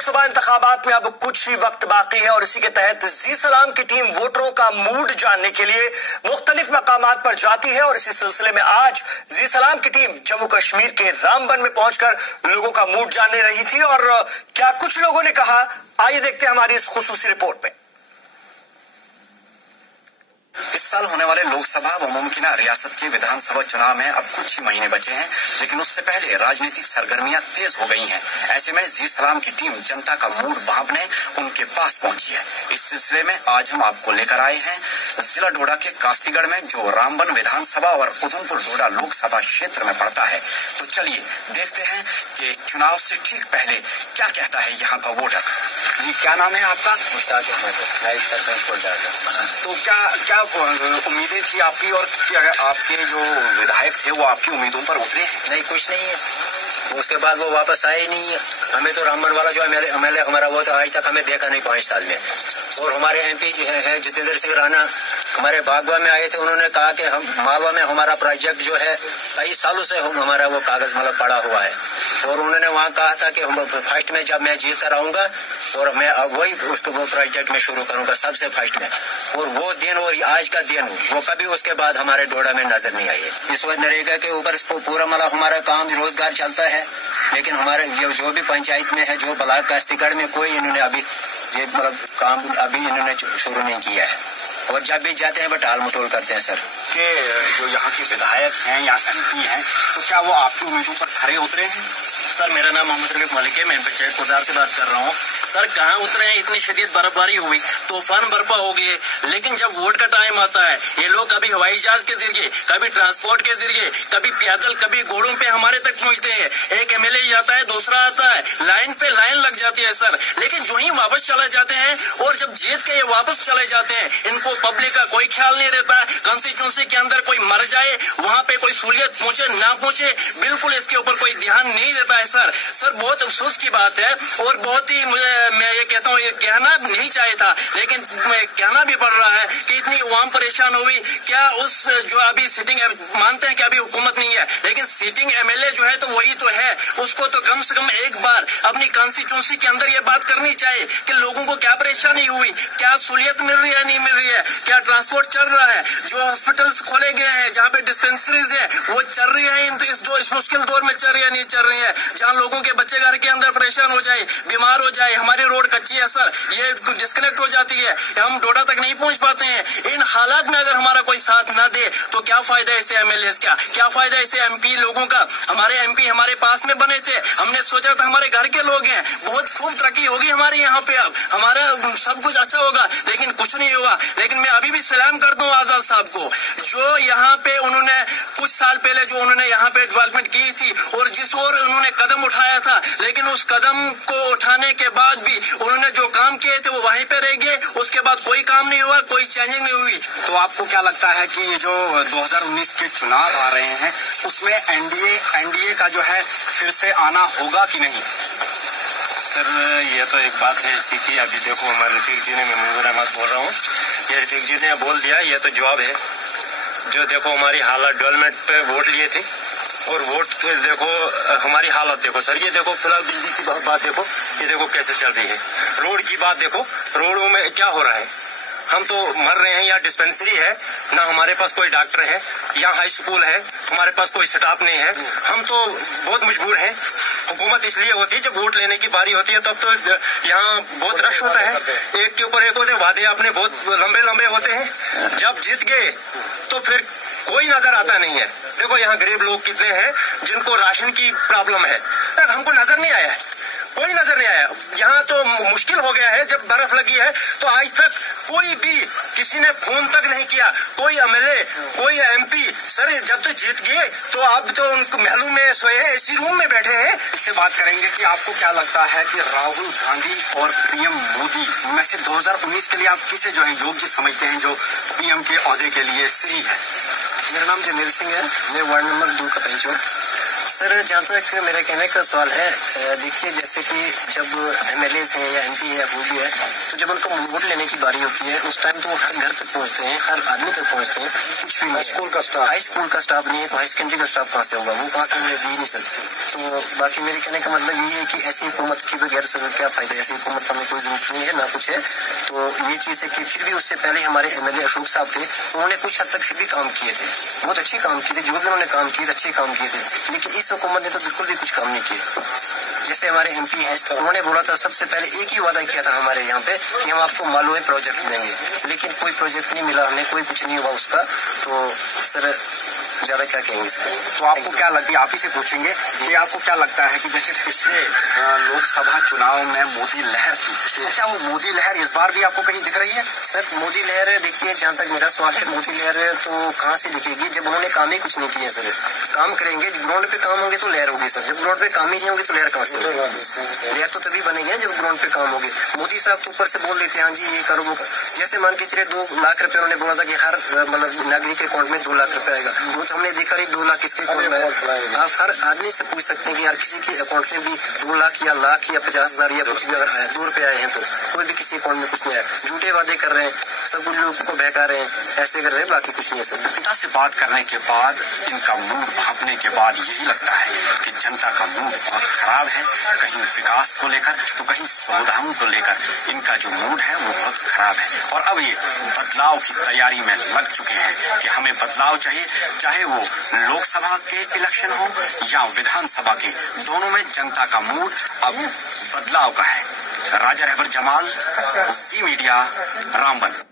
लोकसभा इंतखाबात में अब कुछ ही वक्त बाकी है और इसी के तहत जी सलाम की टीम वोटरों का मूड जानने के लिए मुख्तलिफ मकामात पर जाती है और इसी सिलसिले में आज जी सलाम की टीम जम्मू कश्मीर के रामबन में पहुंचकर लोगों का मूड जानने रही थी। और क्या कुछ लोगों ने कहा, आइए देखते हैं हमारी इस खुसूसी रिपोर्ट में। इस साल होने वाले लोकसभा व मुमकिन रियासत के विधानसभा चुनाव में अब कुछ ही महीने बचे हैं, लेकिन उससे पहले राजनीतिक सरगर्मियां तेज हो गई हैं। ऐसे में जी सलाम की टीम जनता का मूड भांपने उनके पास पहुंची है। इस सिलसिले में आज हम आपको लेकर आए हैं जिला डोडा के कास्तीगढ़ में, जो रामबन विधानसभा और उधमपुर डोडा लोकसभा क्षेत्र में पड़ता है। तो चलिए देखते हैं कि चुनाव से ठीक पहले क्या कहता है यहाँ का वोटर। जी, क्या नाम है आपका? मुश्ताक अहमद। तो क्या उम्मीदें थी आपकी और आपके जो विधायक थे वो आपकी उम्मीदों पर उतरे? नहीं, कुछ नहीं है। उसके बाद वो वापस आए ही नहीं है। हमें तो रामबन वाला जो एमएलए हमारा वो तो आज तक हमें देखा नहीं 5 साल में। और हमारे एमपी जो है जितेंद्र सिंह राणा हमारे बागवा में आए थे, उन्होंने कहा कि हम मालवा में हमारा प्रोजेक्ट जो है कई सालों से हमारा वो कागज मतलब पड़ा हुआ है। और उन्होंने वहाँ कहा था कि हम फर्स्ट में जब मैं जीत कर आऊंगा और मैं वही उसको वो प्रोजेक्ट में शुरू करूंगा सबसे फर्स्ट में। और वो दिन और आज का दिन वो कभी उसके बाद हमारे डोडा में नजर नहीं आई है। इस वक्त नरेगा के ऊपर पूरा मतलब हमारा काम रोजगार चलता है, लेकिन हमारे ये जो भी पंचायत में है, जो ब्लॉक कास्तीगढ़ में कोई इन्होंने अभी ये मतलब काम अभी इन्होंने शुरू नहीं किया है। और जब भी जाते हैं टाल मटोल करते हैं। सर के जो यहाँ के विधायक हैं या एमपी हैं, तो क्या वो आपकी उम्मीदों पर खरे उतरे हैं? सर, मेरा नाम मोहम्मद रफीक मलिक है, मैं पंचायत कोदार से बात कर रहा हूँ। सर, कहाँ उतरे हैं? इतनी शदीद बर्फबारी हुई, तूफान बर्फा हो गए, लेकिन जब वोट का टाइम आता है ये लोग कभी हवाई जहाज के जरिए, कभी ट्रांसपोर्ट के जरिए, कभी पैदल, कभी घोड़ों पे हमारे तक पहुंचते हैं। एक एमएलए जाता है, दूसरा आता है, लाइन पे लाइन लग जाती है सर। लेकिन जो ही वापस चले जाते हैं और जब जीत के ये वापस चले जाते हैं, इनको पब्लिक का कोई ख्याल नहीं रहता है। कंस्टिट्यूंसी के अंदर कोई मर जाए, वहाँ पे कोई सहूलियत पहुंचे ना पहुंचे, बिल्कुल इसके ऊपर कोई ध्यान नहीं देता है सर। बहुत अफसोस की बात है और बहुत ही मैं ये कहता हूँ, ये कहना नहीं चाहिए था, लेकिन कहना भी पड़ रहा है कि इतनी अवाम परेशान हुई। क्या उस जो अभी सिटिंग मानते हैं कि अभी हुकूमत नहीं है, लेकिन सिटिंग एमएलए जो है तो वही तो है, उसको तो कम से कम एक बार अपनी कॉन्स्टिट्यूंसी के अंदर ये बात करनी चाहिए कि लोगों को क्या परेशानी हुई, क्या सहूलियत मिल रही है नहीं मिल रही है, क्या ट्रांसपोर्ट चल रहा है, जो हॉस्पिटल्स खोले गए हैं, जहाँ पे डिस्पेंसरीज है वो चल रही है इस मुश्किल दौर में चल रही है नहीं चल रही है, जहाँ लोगों के बच्चे घर के अंदर परेशान हो जाए, बीमार हो जाए, हमारी रोड कच्ची है सर, ये डिस्कनेक्ट हो जाती है, हम डोडा तक नहीं पहुंच पाते हैं। इन हालात में अगर हमारा कोई साथ ना दे तो क्या फायदा ऐसे एमएलए का, क्या फायदा ऐसे एमपी लोगों का। हमारे एमपी हमारे पास में बने थे, हमने सोचा था हमारे घर के लोग हैं, बहुत खूब तरक्की होगी हमारे यहाँ पे, अब हमारा सब कुछ अच्छा होगा, लेकिन कुछ नहीं हुआ। लेकिन मैं अभी भी सलाम करता हूँ आजाद साहब को, जो यहाँ पे उन्होंने कुछ साल पहले जो उन्होंने यहाँ पे डेवलपमेंट की थी और जिस ओर उन्होंने कदम उठाया था, लेकिन उस कदम को उठाने के बाद भी उन्होंने जो काम किए थे वो वहीं पे रह गए, उसके बाद कोई काम नहीं हुआ, कोई चेंजिंग नहीं हुई। तो आपको क्या लगता है कि ये जो 2019 के चुनाव आ रहे हैं उसमें एनडीए का जो है फिर से आना होगा कि नहीं? सर, ये तो एक बात है ऐसी कि अभी देखो हमारे रफीक जी ने, मैं मुनव्वर अहमद बोल रहा हूँ, ये रफीक जी ने बोल दिया, ये तो जवाब है। जो देखो हमारी हालत डेवलपमेंट पे वोट लिए थे और वोट देखो हमारी हालत देखो सर, ये देखो फिलहाल बिजली की बात देखो, ये देखो कैसे चल रही है। रोड की बात देखो, रोडों में क्या हो रहा है, हम तो मर रहे हैं। यहाँ डिस्पेंसरी है ना, हमारे पास कोई डॉक्टर है, यहाँ हाई स्कूल है, हमारे पास कोई स्टाफ नहीं है, हम तो बहुत मजबूर हैं। हुकूमत इसलिए होती है जब वोट लेने की बारी होती है तब तो यहाँ बहुत रश होता है, एक के ऊपर एक होते वादे अपने बहुत लंबे लंबे होते हैं, जब जीत गए तो फिर कोई नजर आता नहीं है। देखो यहाँ गरीब लोग कितने हैं जिनको राशन की प्रॉब्लम है, हमको नजर नहीं आया, कोई नजर नहीं आया। यहाँ तो मुश्किल हो गया है, जब बर्फ लगी है तो आज तक कोई भी किसी ने फोन तक नहीं किया, कोई एमएलए, कोई एमपी। सर, जब तो जीत गए तो आप तो उनको महलों में सोए एसी रूम में बैठे हैं। इससे बात करेंगे कि आपको क्या लगता है कि राहुल गांधी और पीएम मोदी में से 2019 के लिए आप किसे जो है योग्य समझते हैं, जो पीएम के ओहदे के लिए सही है? मेरा नाम जमील सिंह है, मैं वार्ड नंबर 2 का पंच हूँ। सर जहाँ तक मेरा कहने का सवाल है, देखिए जैसे कि जब MLA हैं या MP है, वो भी है, तो जब उनको वोट लेने की बारी होती है उस टाइम तो वो हर घर तक पहुंचते हैं, हर आदमी तक पहुंचते हैं। कुछ भी नहीं, स्कूल का स्टाफ, हाई स्कूल का स्टाफ नहीं है तो हाई सेकेंडरी का स्टाफ कहाँ से होगा, वो कहाँ से उन्हें दे नहीं सकते। तो बाकी मेरे कहने का मतलब ये है कि ऐसी हुकूमत की बगैर सर क्या फायदा, ऐसी हुकूमत हमें कोई जरूरत नहीं है, ना कुछ है। तो ये चीज है कि फिर भी उससे पहले हमारे MLA अशोक साहब थे, उन्होंने कुछ हद तक फिर भी काम किए थे, बहुत अच्छे काम किए थे, जो भी उन्होंने काम किए अच्छे काम किए थे। लेकिन इस हुकूमत ने तो बिल्कुल भी कुछ काम नहीं किया। जैसे हमारे MP हैं, उन्होंने बोला था सबसे पहले एक ही वादा किया था हमारे यहाँ पे कि हम आपको मालूम है प्रोजेक्ट देंगे, लेकिन कोई प्रोजेक्ट नहीं मिला हमें, कोई कुछ नहीं हुआ उसका। तो सर ज्यादा क्या कहेंगे इसका। तो आपको क्या लगता है, आप ही से पूछेंगे कि आपको क्या लगता है कि जैसे पिछले लोकसभा चुनाव में मोदी लहर थी, अच्छा वो मोदी लहर इस बार भी आपको कहीं दिख रही है? सर मोदी लहर देखिए, जहाँ तक मेरा सवाल है, मोदी लहर तो कहाँ से दिखेगी जब उन्होंने काम ही कुछ नहीं किया। सर काम करेंगे, ग्राउंड पे काम होंगे तो लहर होगी सर, जब ग्राउंड पे काम ही नहीं होंगे तो लहर कहाँ से होगी? लहर तो तभी बनेगी जब ग्राउंड पे काम होगी। मोदी साहब तो ऊपर से बोल देते हैं हाँ जी ये करो वो करो, जैसे मान के चलिए 2 लाख रुपए उन्होंने बोला था कि हर मतलब नागरिक के अकाउंट में 2 लाख रुपए आएगा, वो तो हमने देखा नहीं 2 लाख किसके अकाउंट में है। आप हर आदमी से पूछ सकते हैं कि यार किसी के अकाउंट में भी 2 लाख या लाख या 50,000 या कुछ भी अगर आया 2 रुपए आए हैं तो कोई भी किसी अकाउंट में कुछ नहीं आया। झूठे वादे कर रहे हैं, सब कुछ लोगों को बहका रहे हैं, ऐसे कर रहे हैं, बाकी कुछ नहीं है सर। पिता से बात करने के बाद, इनका मूड भापने के बाद यही लगता है कि जनता का मूड बहुत खराब है, कहीं विकास को लेकर तो कहीं सुविधाओं को लेकर इनका जो मूड है वो बहुत खराब है। और अब ये बदलाव की तैयारी में लग चुके हैं कि हमें बदलाव चाहिए, चाहे वो लोकसभा के इलेक्शन हो या विधानसभा के, दोनों में जनता का मूड अब बदलाव का है। राजा रहबर जमाल, ज़ी मीडिया, रामबन।